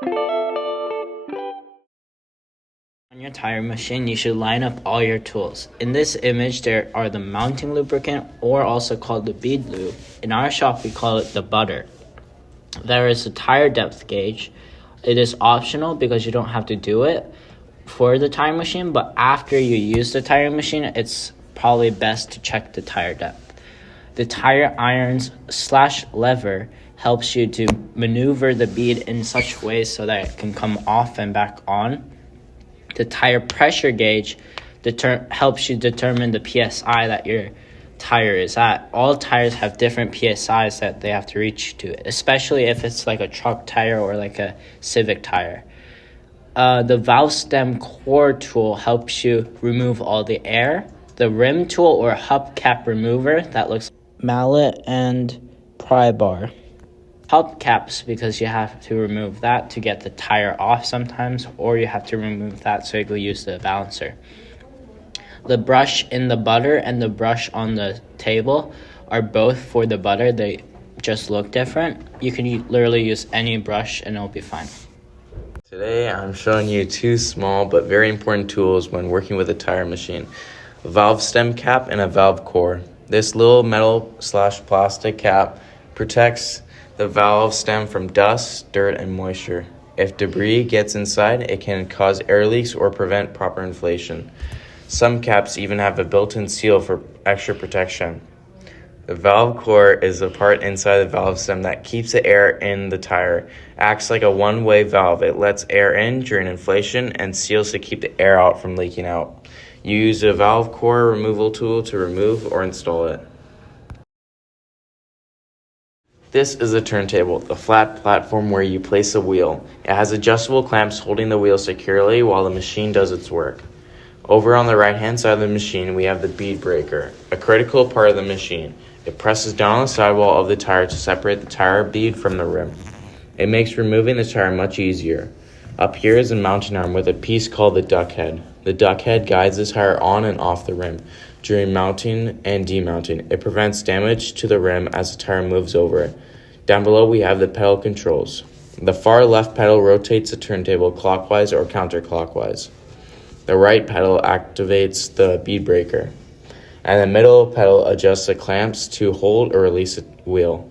On your tire machine, you should line up all your tools. In this image, there are the mounting lubricant, or also called the bead lube. In our shop, we call it the butter. There is a tire depth gauge. It is optional because you don't have to do it for the tire machine, but after you use the tire machine, it's probably best to check the tire depth. The tire irons / lever helps you to maneuver the bead in such ways so that it can come off and back on. The tire pressure gauge helps you determine the PSI that your tire is at. All tires have different PSIs that they have to reach to, especially if it's like a truck tire or like a Civic tire. The valve stem core tool helps you remove all the air. The rim tool or hubcap remover that looks like mallet and pry bar. Hubcaps because you have to remove that to get the tire off sometimes, or you have to remove that so you can use the balancer. The brush in the butter and the brush on the table are both for the butter. They just look different. You can literally use any brush and it'll be fine. Today I'm showing you two small but very important tools when working with a tire machine: a valve stem cap and a valve core. This little metal / plastic cap protects the valve stem from dust, dirt, and moisture. If debris gets inside, it can cause air leaks or prevent proper inflation. Some caps even have a built-in seal for extra protection. The valve core is the part inside the valve stem that keeps the air in the tire. Acts like a one-way valve. It lets air in during inflation and seals to keep the air out from leaking out. You use a valve core removal tool to remove or install it. This is a turntable, the flat platform where you place a wheel. It has adjustable clamps holding the wheel securely while the machine does its work. Over on the right-hand side of the machine, we have the bead breaker, a critical part of the machine. It presses down on the sidewall of the tire to separate the tire bead from the rim. It makes removing the tire much easier. Up here is a mounting arm with a piece called the duck head. The duck head guides the tire on and off the rim during mounting and demounting. It prevents damage to the rim as the tire moves over it. Down below we have the pedal controls. The far left pedal rotates the turntable clockwise or counterclockwise. The right pedal activates the bead breaker. And the middle pedal adjusts the clamps to hold or release the wheel.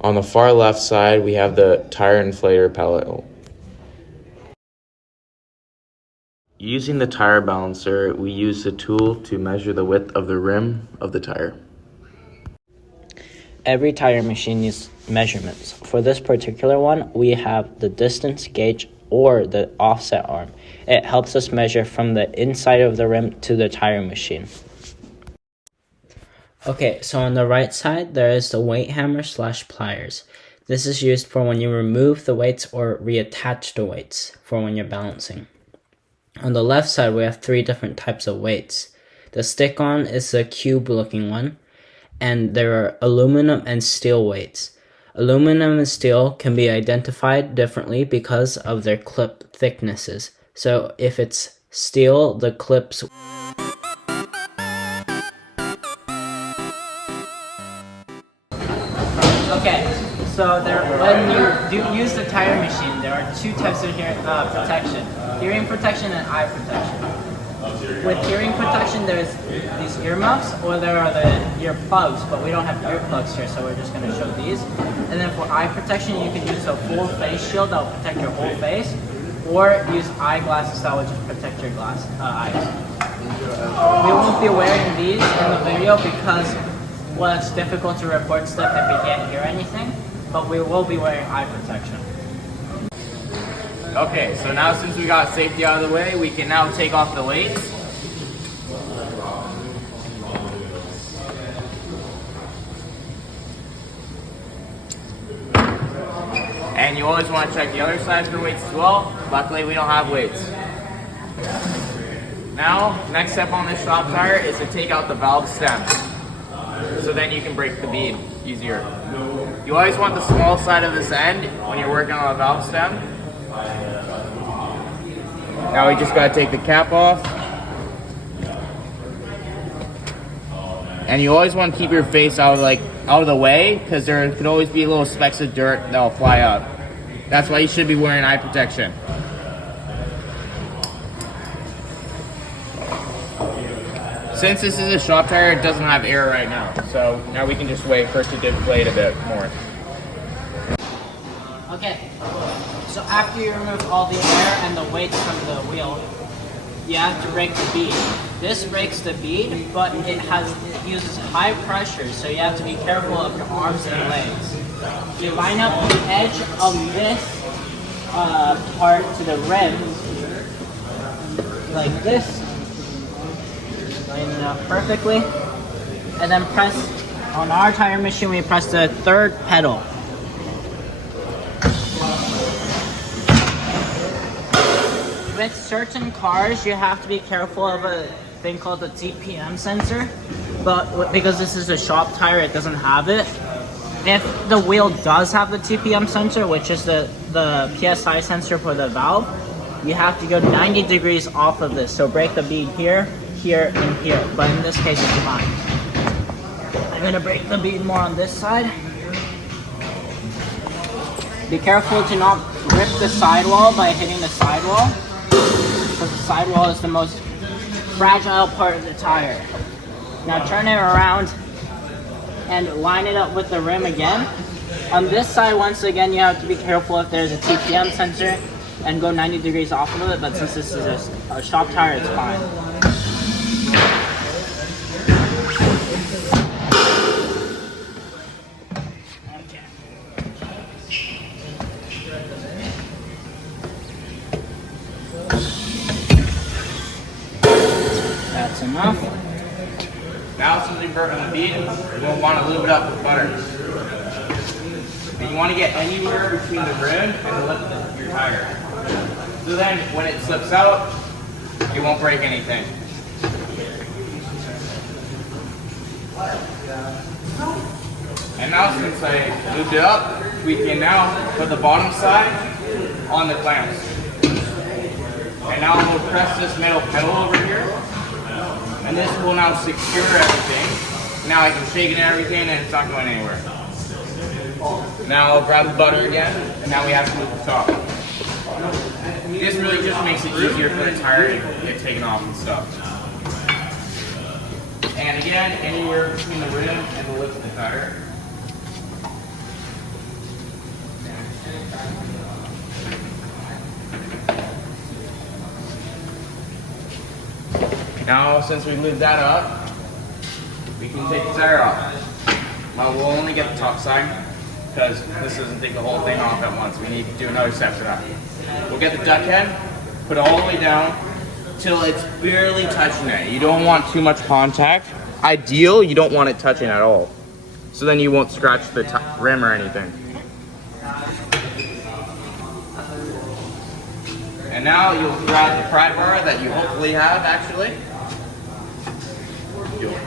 On the far left side we have the tire inflator pedal. Using the tire balancer, we use the tool to measure the width of the rim of the tire. Every tire machine uses measurements. For this particular one, we have the distance gauge or the offset arm. It helps us measure from the inside of the rim to the tire machine. Okay, so on the right side, there is the weight hammer / pliers. This is used for when you remove the weights or reattach the weights for when you're balancing. On the left side, we have 3 different types of weights. The stick-on is the cube-looking one, and there are aluminum and steel weights. Aluminum and steel can be identified differently because of their clip thicknesses. So if it's steel, the clips Okay, so when you do use the tire machine, there are 2 types of protection: hearing protection and eye protection. With hearing protection, there's these earmuffs, or there are the earplugs, but we don't have earplugs here, so we're just going to show these. And then for eye protection, you can use a full face shield that will protect your whole face, or use eyeglasses that will just protect your eyes. We won't be wearing these in the video because, well, it's difficult to report stuff if we can't hear anything, but we will be wearing eye protection. Okay, so now since we got safety out of the way, we can now take off the weights. And you always want to check the other side for weights as well. Luckily, we don't have weights. Now, next step on this shop tire is to take out the valve stem. So then you can break the bead easier. You always want the small side of this end when you're working on a valve stem. Now we just gotta take the cap off. And you always want to keep your face out of the way, because there could always be little specks of dirt that'll fly out. That's why you should be wearing eye protection. Since this is a shop tire, it doesn't have air right now. So now we can just wait for it to deflate a bit more. Okay, so after you remove all the air and the weight from the wheel, you have to break the bead. This breaks the bead, but it uses high pressure, so you have to be careful of your arms and legs. You line up the edge of this part to the rim, like this. Line it up perfectly, and then press, on our tire machine, we press the third pedal. With certain cars, you have to be careful of a thing called the TPM sensor, but because this is a shop tire, it doesn't have it. If the wheel does have the TPM sensor, which is the PSI sensor for the valve, you have to go 90 degrees off of this. So break the bead here, here, and here, but in this case, it's fine. I'm gonna break the bead more on this side. Be careful to not rip the sidewall by hitting the sidewall, because the sidewall is the most fragile part of the tire. Now turn it around and line it up with the rim again. On this side, once again, you have to be careful if there's a TPM sensor and go 90 degrees off of it, but since this is a shop tire, it's fine. That's enough. Now since we've broken the bead, we'll want to lube it up with butter. And you want to get anywhere between the rim and the lip of your tire. So then when it slips out, it won't break anything. And now since I lubed it up, we can now put the bottom side on the clamps. And now we'll press this metal pedal over here. And this will now secure everything. Now I can shake it and everything and it's not going anywhere. Now I'll grab the butter again, and now we have to move the top. This really just makes it easier for the tire to get taken off and stuff. And again, anywhere between the rim and the lip of the tire. Now, since we lubed that up, we can take the tire off. Well, we'll only get the top side because this doesn't take the whole thing off at once. We need to do another step for that. We'll get the duck head, put it all the way down till it's barely touching it. You don't want too much contact. Ideal, you don't want it touching at all. So then you won't scratch the rim or anything. And now you'll grab the pry bar that you hopefully have actually. You'll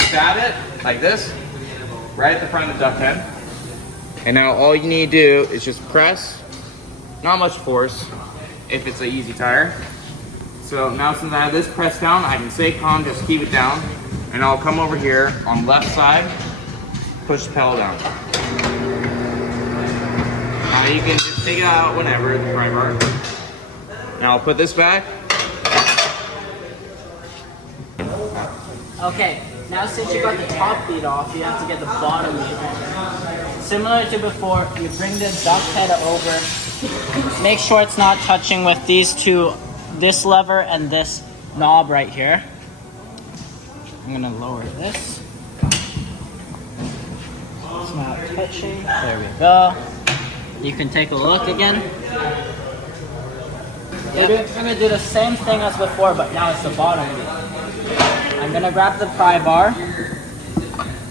stab it like this, right at the front of the duck head. And now all you need to do is just press, not much force if it's an easy tire. So now since I have this pressed down, I can stay calm, just keep it down. And I'll come over here on the left side, push the pedal down. Now you can just take it out whenever, the pry bar. Now I'll put this back. Okay, now since you got the top bead off, you have to get the bottom bead off. Similar to before, you bring the duck head over. Make sure it's not touching with these two, this lever and this knob right here. I'm gonna lower this. It's not touching. There we go. You can take a look again. We're gonna do the same thing as before, but now it's the bottom bead. I'm gonna grab the pry bar,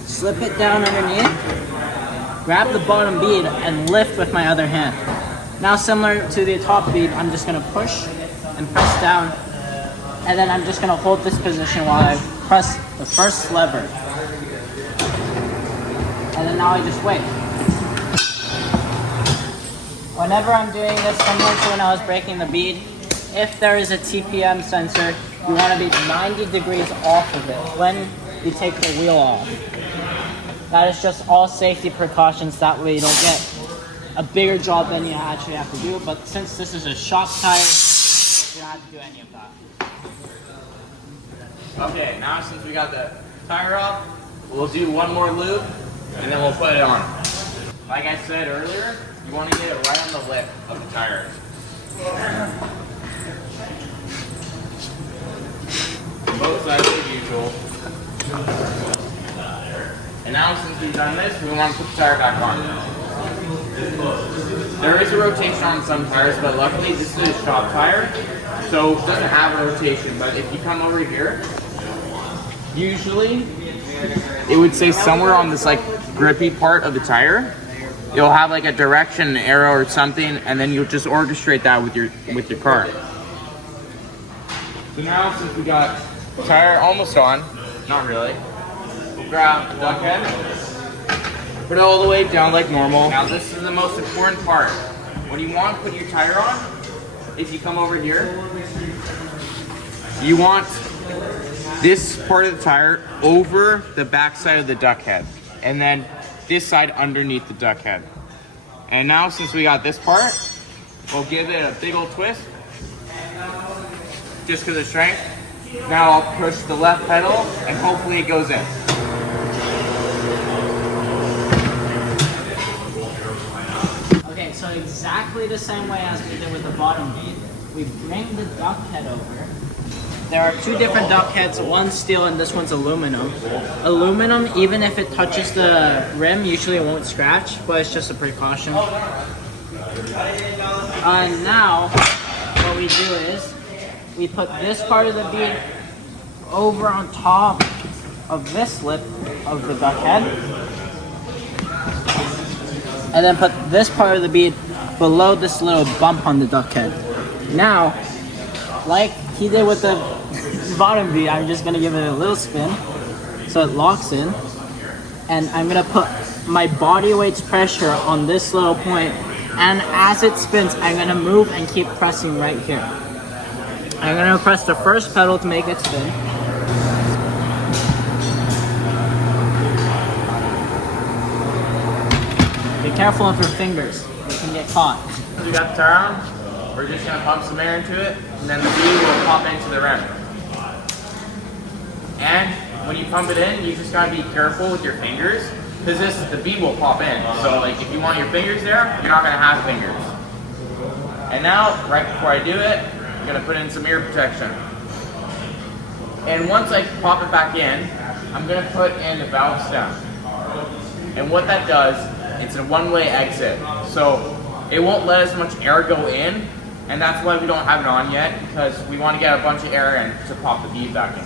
slip it down underneath, grab the bottom bead, and lift with my other hand. Now similar to the top bead, I'm just gonna push and press down, and then I'm just gonna hold this position while I press the first lever. And then now I just wait. Whenever I'm doing this, similar to when I was breaking the bead, if there is a TPM sensor, you want to be 90 degrees off of it when you take the wheel off. That is just all safety precautions, that way you don't get a bigger job than you actually have to do. But since this is a shop tire, you don't have to do any of that. Okay, now since we got the tire off, we'll do one more loop and then we'll put it on. Like I said earlier, you want to get it right on the lip of the tire. Both sides as usual. And now since we've done this, we want to put the tire back on. There is a rotation on some tires, but luckily this is a shop tire, so it doesn't have a rotation. But if you come over here, usually it would say somewhere on this like grippy part of the tire, you'll have like a direction, an arrow or something, and then you'll just orchestrate that with your car. So now since we got the tire almost on, not really, we'll grab the duck head, put it all the way down like normal. Now this is the most important part. When you want to put your tire on, if you come over here, you want this part of the tire over the back side of the duck head, and then this side underneath the duck head. And now since we got this part, we'll give it a big old twist, just because of strength. Now I'll push the left pedal and hopefully it goes in. Okay, so exactly the same way as we did with the bottom bead, we bring the duck head over. There are two different duck heads, one's steel and this one's aluminum. Aluminum, even if it touches the rim, usually it won't scratch, but it's just a precaution. Now, what we do is, we put this part of the bead over on top of this lip of the duck head, and then put this part of the bead below this little bump on the duck head. Now, like he did with the bottom bead, I'm just gonna give it a little spin so it locks in, and I'm gonna put my body weight's pressure on this little point, and as it spins, I'm gonna move and keep pressing right here. I'm gonna press the first pedal to make it spin. Be careful of your fingers, you can get caught. We got the tire on, we're just gonna pump some air into it, and then the bead will pop into the rim. And when you pump it in, you just gotta be careful with your fingers, because the bead will pop in. So like if you want your fingers there, you're not gonna have fingers. And now, right before I do it, I'm gonna put in some ear protection. And once I pop it back in, I'm gonna put in the valve stem. And what that does, it's a one-way exit. So it won't let as much air go in, and that's why we don't have it on yet, because we want to get a bunch of air in to pop the bead back in.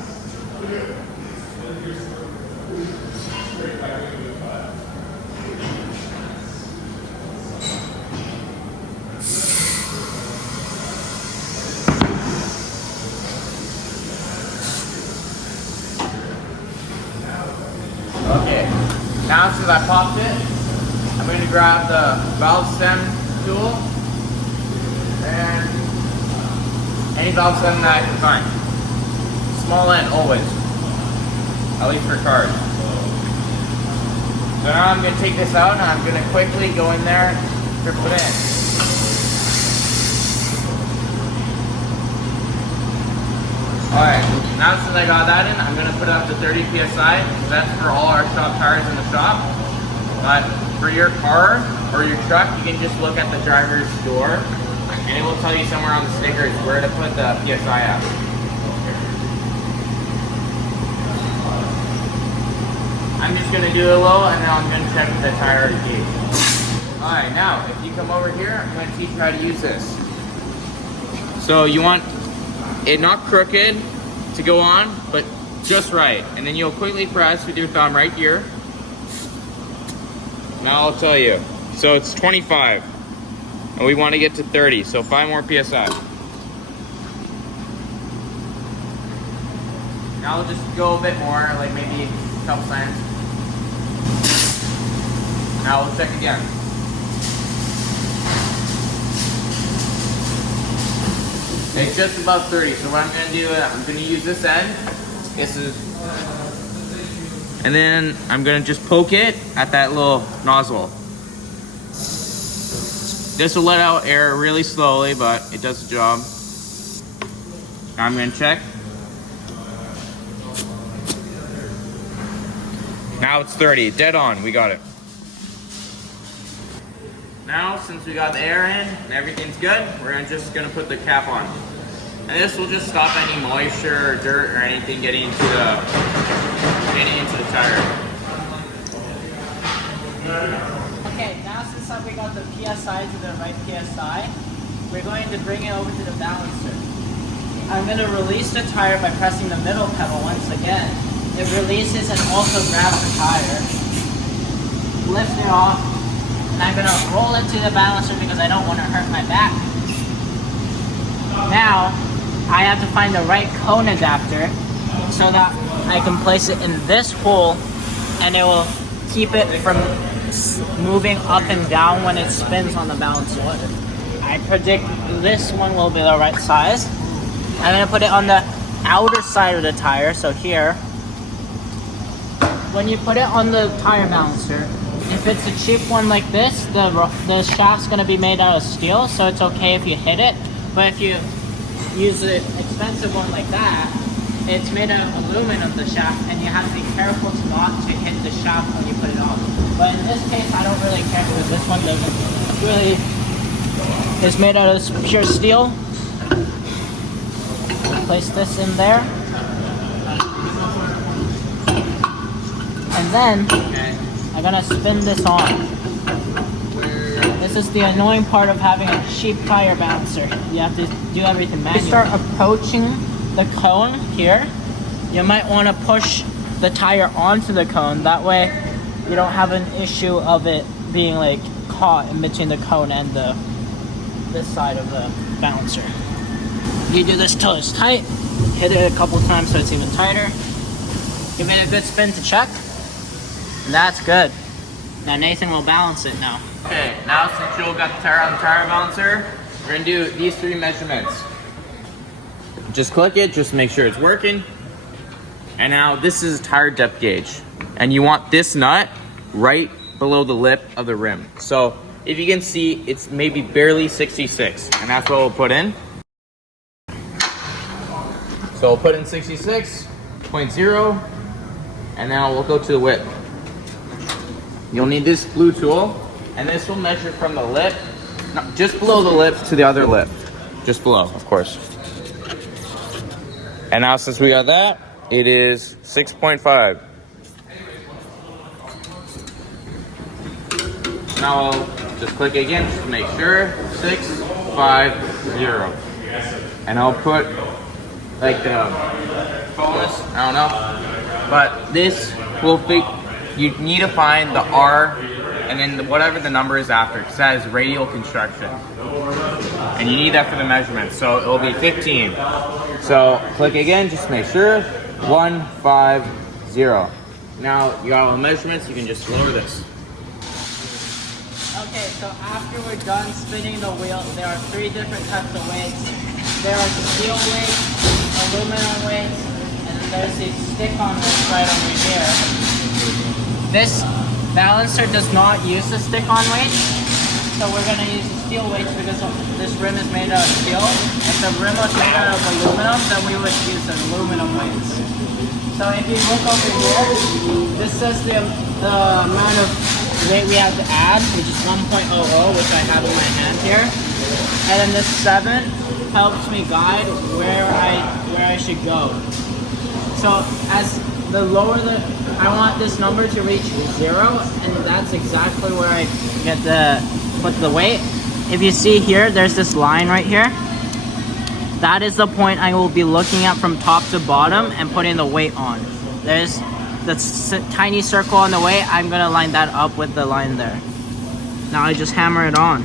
Okay, now since I popped it, I'm going to grab the valve stem tool and any valve stem that I can find. Small end always, at least for cars. So now I'm going to take this out and I'm going to quickly go in there and triple it in. Alright, now since I got that in, I'm going to put it up to 30 psi. That's for all our shop tires in the shop. But for your car or your truck, you can just look at the driver's door and it will tell you somewhere on the stickers where to put the PSI at. I'm just going to do it low and now I'm going to check the tire gauge. Alright, now if you come over here, I'm going to teach you how to use this. So you want it not crooked to go on, but just right. And then you'll quickly press with your thumb right here. Now I'll tell you. So it's 25. And we want to get to 30, so 5 more PSI. Now we'll just go a bit more, like maybe a couple seconds. Now we'll check again. It's just above 30, so what I'm going to do, I'm going to use this end. And then I'm going to just poke it at that little nozzle. This will let out air really slowly, but it does the job. Now I'm gonna check. Now it's 30, dead on, we got it. Now, since we got the air in and everything's good, we're just gonna put the cap on. And this will just stop any moisture or dirt or anything getting into the tire. Okay, now since we got the PSI to the right PSI, we're going to bring it over to the balancer. I'm going to release the tire by pressing the middle pedal once again. It releases and also grabs the tire. Lift it off, and I'm going to roll it to the balancer because I don't want to hurt my back. Now, I have to find the right cone adapter so that I can place it in this hole and it will keep it from moving up and down when it spins on the balancer. I predict this one will be the right size. I'm going to put it on the outer side of the tire, so here. When you put it on the tire balancer, if it's a cheap one like this, the shaft's going to be made out of steel, so it's okay if you hit it. But if you use an expensive one like that, it's made out of aluminum, the shaft, and you have to be careful not to hit the shaft when you put it on. But in this case, I don't really care because this one doesn't really, it's made out of pure steel. Place this in there. And then, I'm gonna spin this on. This is the annoying part of having a cheap tire balancer. You have to do everything manually. You start approaching the cone here. You might want to push the tire onto the cone. That way, you don't have an issue of it being like caught in between the cone and this side of the balancer. You do this till it's tight. Hit it a couple times so it's even tighter. Give it a good spin to check. And that's good. Now Nathan will balance it now. Okay, now since Joel got the tire on the tire balancer, we're gonna do these 3 measurements. Just click it, just make sure it's working. And now this is a tire depth gauge. And you want this nut right below the lip of the rim. So if you can see, it's maybe barely 66, and that's what we'll put in. So we'll put in 66.0, and now we'll go to the width. You'll need this blue tool, and this will measure from the lip, no, just below the lip to the other lip. Just below, of course. And now since we got that, it is 6.5. Now I'll just click it again just to make sure. 650. And I'll put like the bonus, I don't know. But this will fit. You need to find the R and then whatever the number is after, because that is radial construction. And you need that for the measurement, so it'll be 15. So click again, just to make sure. 150. Now you got all the measurements, you can just lower this. Okay, so after we're done spinning the wheel, there are 3 different types of weights. There are steel weights, aluminum weights, and then there's a stick-on weight right over here. This balancer does not use the stick-on weights, so we're going to use the steel weights because this rim is made out of steel. If the rim was made out of aluminum, then we would use the aluminum weights. So if you look over here, this says the amount of weight we have to add, which is 1.00, which I have in my hand here. And then this 7 helps me guide where I should go. So as the lower I want this number to reach 0, and that's exactly where I get to put the weight. If you see here, there's this line right here. That is the point I will be looking at from top to bottom and putting the weight on. There's the tiny circle on the weight. I'm gonna line that up with the line there. Now I just hammer it on.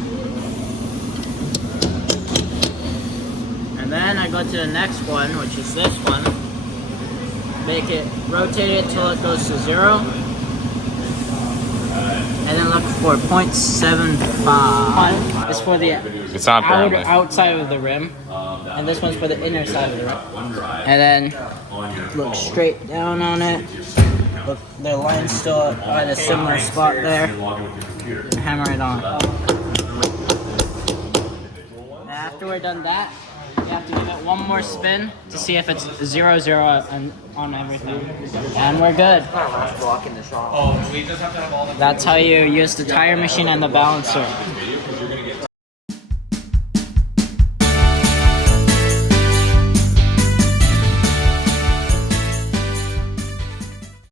And then I go to the next one, which is this one. Make it, rotate it till it goes to 0. And then look for 0.75. It's for the outside of the rim. And this one's for the inner side of the rim. And then look straight down on it. Look, the line's still at a similar spot there. Hammer it on. after we're done that, we have to give it one more spin to see if it's 0-0 on everything. And we're good. Oh, we just have to have all the. That's how you use the tire machine and the balancer.